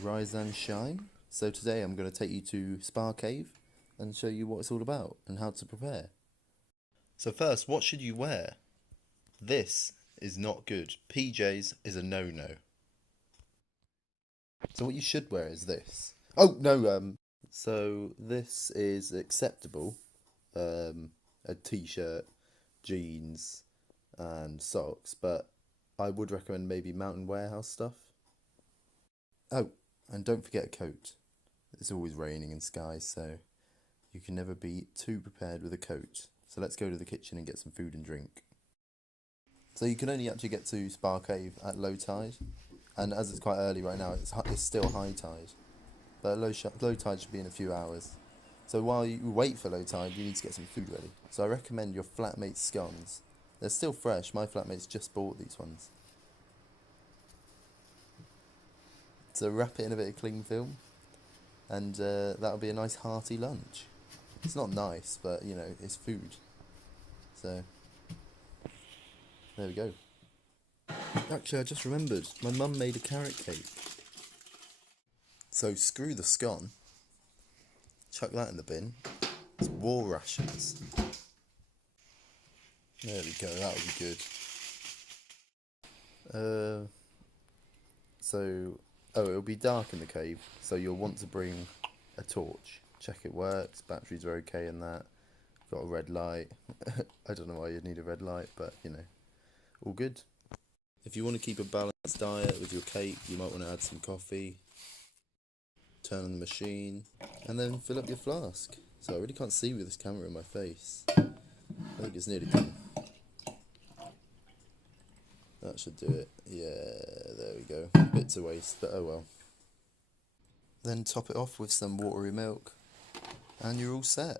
Rise and shine. So today I'm going to take you to Spar Cave and show you what it's all about and how to prepare. So first, what should you wear? This is not good. PJs is a no-no. So what you should wear is this. Oh no, so this is acceptable. A t-shirt, jeans, and socks, but I would recommend maybe Mountain Warehouse stuff. Oh, and don't forget a coat. It's always raining in Skye, so you can never be too prepared with a coat. So let's go to the kitchen and get some food and drink. So you can only actually get to Spar Cave at low tide, and as it's quite early right now, it's still high tide. But low tide should be in a few hours. So while you wait for low tide, you need to get some food ready. So I recommend your flatmate's scones. They're still fresh. My flatmate's just bought these ones. So wrap it in a bit of cling film, and that'll be a nice hearty lunch. It's not nice, but you know, it's food. So there we go. Actually, I just remembered, my mum made a carrot cake. So screw the scone, chuck that in the bin. It's war rations. There we go, that'll be good. It'll be dark in the cave, so you'll want to bring a torch. Check it works, batteries are okay in that. Got a red light. I don't know why you'd need a red light, but you know, all good. If you want to keep a balanced diet with your cake, you might want to add some coffee. Turn on the machine, and then fill up your flask. So I really can't see with this camera in my face. I think it's nearly done. That should do it. Yeah, there we go. Bit to waste, but oh well. Then top it off with some watery milk, and you're all set.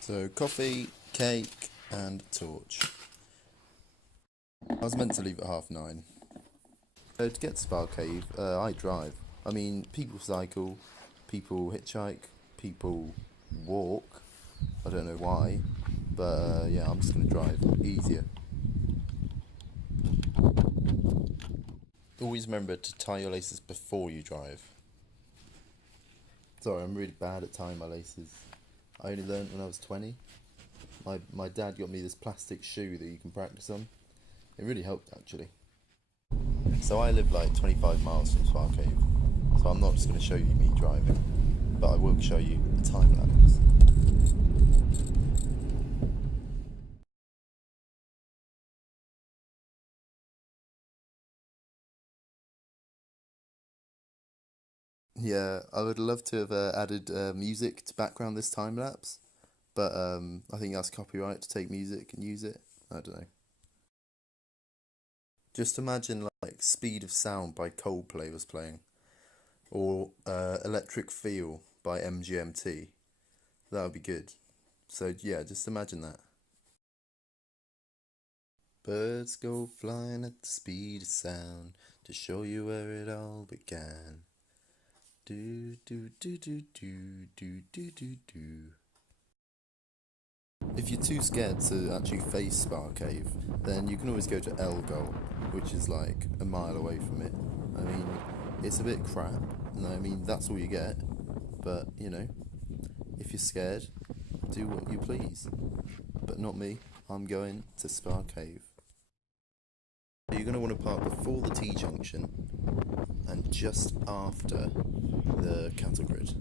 So coffee, cake, and torch. I was meant to leave at 9:30. To get to Spar Cave, I drive. I mean, people cycle, people hitchhike, people walk. I don't know why, but yeah, I'm just going to drive. Easier. Always remember to tie your laces before you drive. Sorry, I'm really bad at tying my laces. I only learned when I was 20. My dad got me this plastic shoe that you can practice on. It really helped actually. So I live like 25 miles from Spar Cave, so I'm not just going to show you me driving, but I will show you a time lapse. Yeah, I would love to have added music to background this time lapse, but I think that's copyright to take music and use it. I don't know. Just imagine like Speed of Sound by Coldplay was playing, or Electric Feel by MGMT. That would be good. So yeah, just imagine that. Birds go flying at the speed of sound to show you where it all began. Do do do do do do do do do. If you're too scared to actually face Spar Cave, then you can always go to Elgol, which is like a mile away from it. I mean, it's a bit crap. No, I mean that's all you get. But you know, if you're scared, do what you please. But not me. I'm going to Spar Cave. You're going to want to park before the T-junction and just after the cattle grid.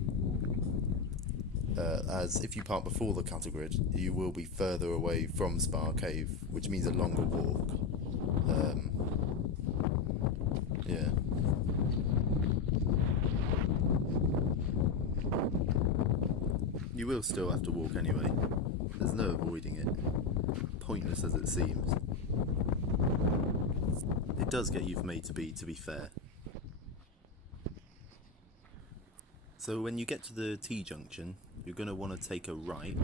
As if you park before the cattle grid, you will be further away from Spar Cave, which means a longer walk. Yeah. You will still have to walk anyway. There's no avoiding it. Pointless as it seems. It does get you from A to B, to be fair. So when you get to the T-junction, you're going to want to take a right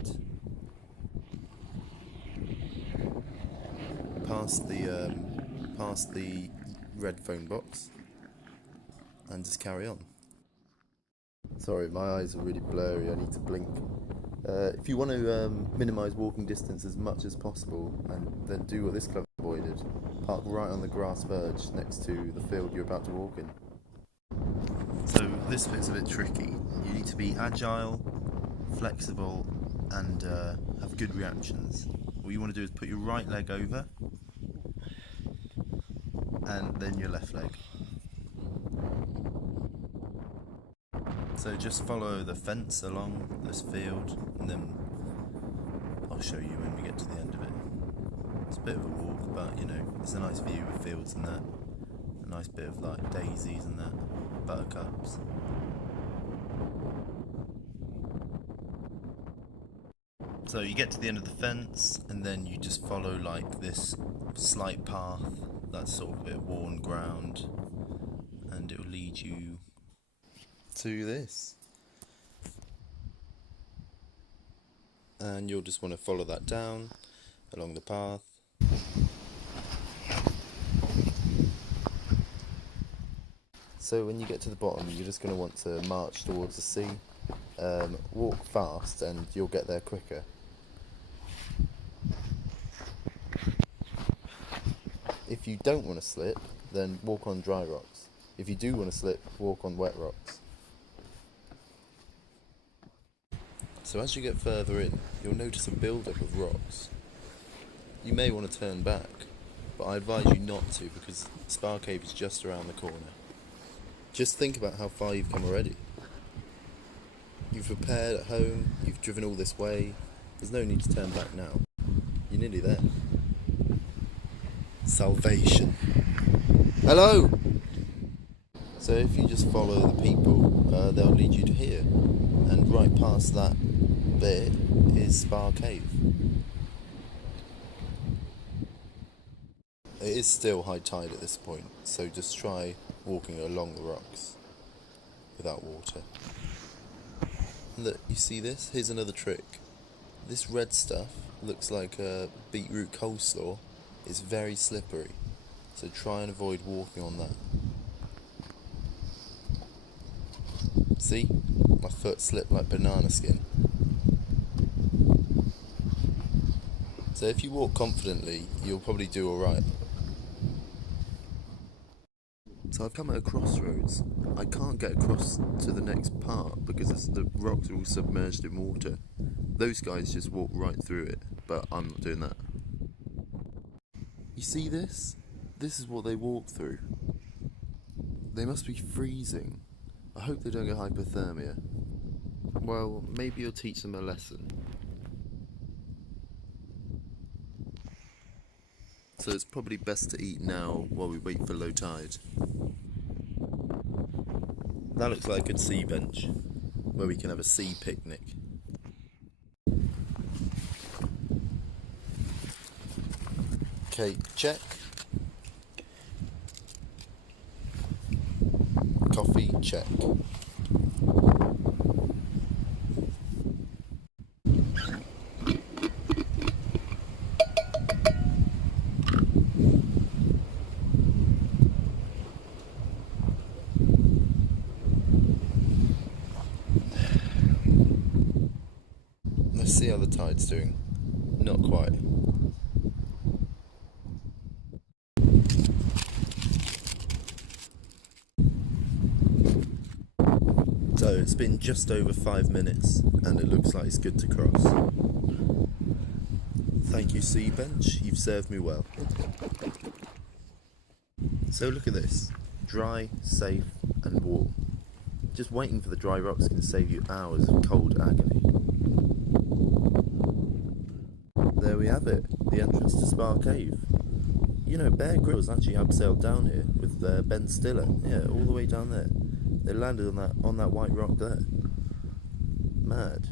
past the red phone box and just carry on. Sorry, my eyes are really blurry, I need to blink. If you want to minimise walking distance as much as possible, and then do what this clever boy did, park right on the grass verge next to the field you're about to walk in. So this bit's a bit tricky. You need to be agile, flexible, and have good reactions. What you want to do is put your right leg over, and then your left leg. So just follow the fence along this field, and then I'll show you when we get to the end of it. It's a bit of a walk, but you know, it's a nice view of fields and that. A nice bit of like daisies and that, buttercups. So you get to the end of the fence, and then you just follow like this slight path that's sort of a bit worn ground, and it will lead you to this. And you'll just want to follow that down along the path. So when you get to the bottom, you're just going to want to march towards the sea. Walk fast and you'll get there quicker. If you don't want to slip, then walk on dry rocks. If you do want to slip, walk on wet rocks. So as you get further in, you'll notice a build-up of rocks. You may want to turn back, but I advise you not to because Spar Cave is just around the corner. Just think about how far you've come already. You've prepared at home, you've driven all this way, there's no need to turn back now. You're nearly there. Salvation. Hello! So if you just follow the people, they'll lead you to here. And right past that bit is Spar Cave. It is still high tide at this point, so just try walking along the rocks without water. Look, you see this? Here's another trick. This red stuff looks like a beetroot coleslaw. It's very slippery, so try and avoid walking on that. See? My foot slipped like banana skin. So if you walk confidently, you'll probably do alright. So I've come at a crossroads. I can't get across to the next part because the rocks are all submerged in water. Those guys just walk right through it, but I'm not doing that. You see this? This is what they walk through. They must be freezing. I hope they don't get hypothermia. Well, maybe you'll teach them a lesson. So it's probably best to eat now while we wait for low tide. That looks like a good sea bench, where we can have a sea picnic. Cake check. Coffee check. Let's see how the tide's doing. Not quite. So it's been just over 5 minutes and it looks like it's good to cross. Thank you, sea bench, you've served me well. So look at this, dry, safe and warm. Just waiting for the dry rocks can save you hours of cold agony. There we have it, the entrance to Spar Cave. You know, Bear Grylls actually abseiled down here with Ben Stiller, yeah, all the way down there. They landed on that white rock there. Mad.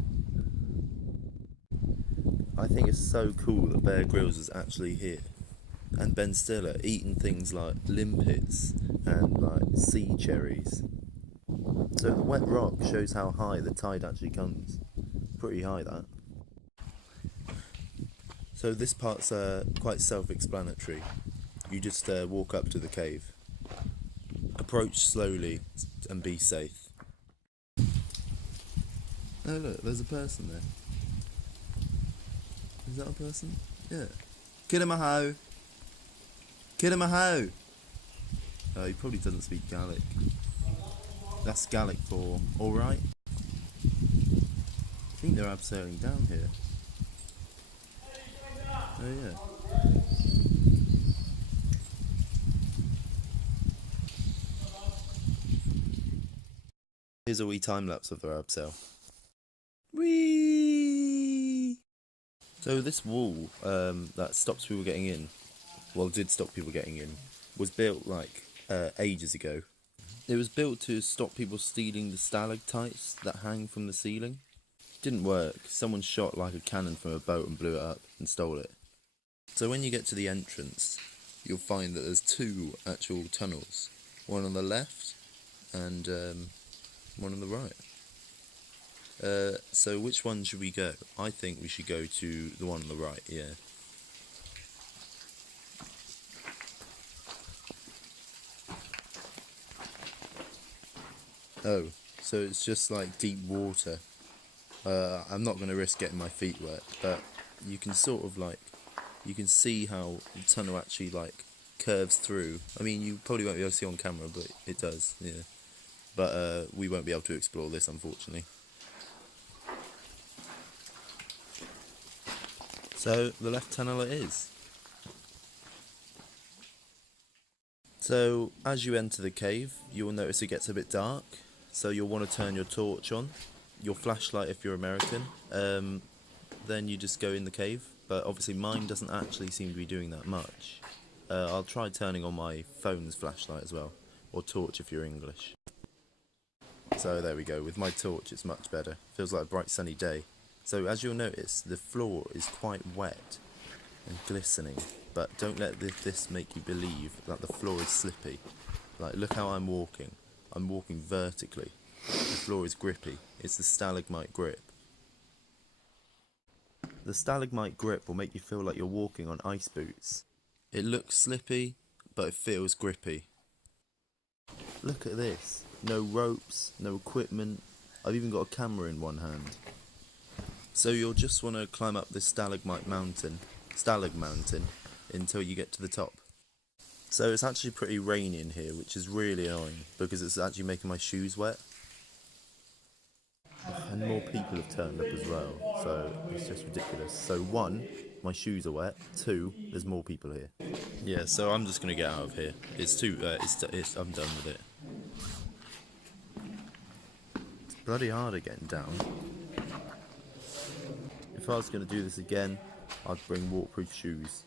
I think it's so cool that Bear Grylls is actually here. And Ben Stiller eating things like limpets and like sea cherries. So the wet rock shows how high the tide actually comes. Pretty high, that. So this part's quite self-explanatory. You just walk up to the cave. Approach slowly and be safe. Oh look, there's a person there. Is that a person? Yeah. Kidamaho! Kidamaho! Oh, he probably doesn't speak Gaelic. That's Gaelic for alright. I think they're abseiling down here. Oh yeah. Here's a wee time lapse of their abseil. Whee! So this wall that stops people getting in, well, did stop people getting in, was built like ages ago. It was built to stop people stealing the stalactites that hang from the ceiling. Didn't work. Someone shot like a cannon from a boat and blew it up and stole it. So when you get to the entrance, you'll find that there's two actual tunnels. One on the left and one on the right. So which one should we go? I think we should go to the one on the right, yeah. Oh, so it's just like deep water. I'm not going to risk getting my feet wet, but you can sort of like, you can see how the tunnel actually like curves through. I mean, you probably won't be able to see on camera, but it does, yeah. But we won't be able to explore this, unfortunately. So the left tunnel it is. So as you enter the cave, you will notice it gets a bit dark. So you'll want to turn your torch on, your flashlight if you're American. Then you just go in the cave. But obviously mine doesn't actually seem to be doing that much. I'll try turning on my phone's flashlight as well, or torch if you're English. So there we go, with my torch it's much better. Feels like a bright sunny day. So as you'll notice, the floor is quite wet and glistening, but don't let this make you believe that the floor is slippy. Like, look how I'm walking. I'm walking vertically. The floor is grippy. It's the stalagmite grip. The stalagmite grip will make you feel like you're walking on ice boots. It looks slippy, but it feels grippy. Look at this. No ropes, no equipment. I've even got a camera in one hand. So you'll just want to climb up this stalag mountain, until you get to the top. So it's actually pretty rainy in here, which is really annoying because it's actually making my shoes wet. And more people have turned up as well, so it's just ridiculous. So one, my shoes are wet. Two, there's more people here. Yeah, so I'm just gonna get out of here. It's too. I'm done with it. It's bloody harder getting down. If I was gonna do this again, I'd bring waterproof shoes.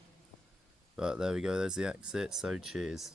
But there we go. There's the exit. So cheers.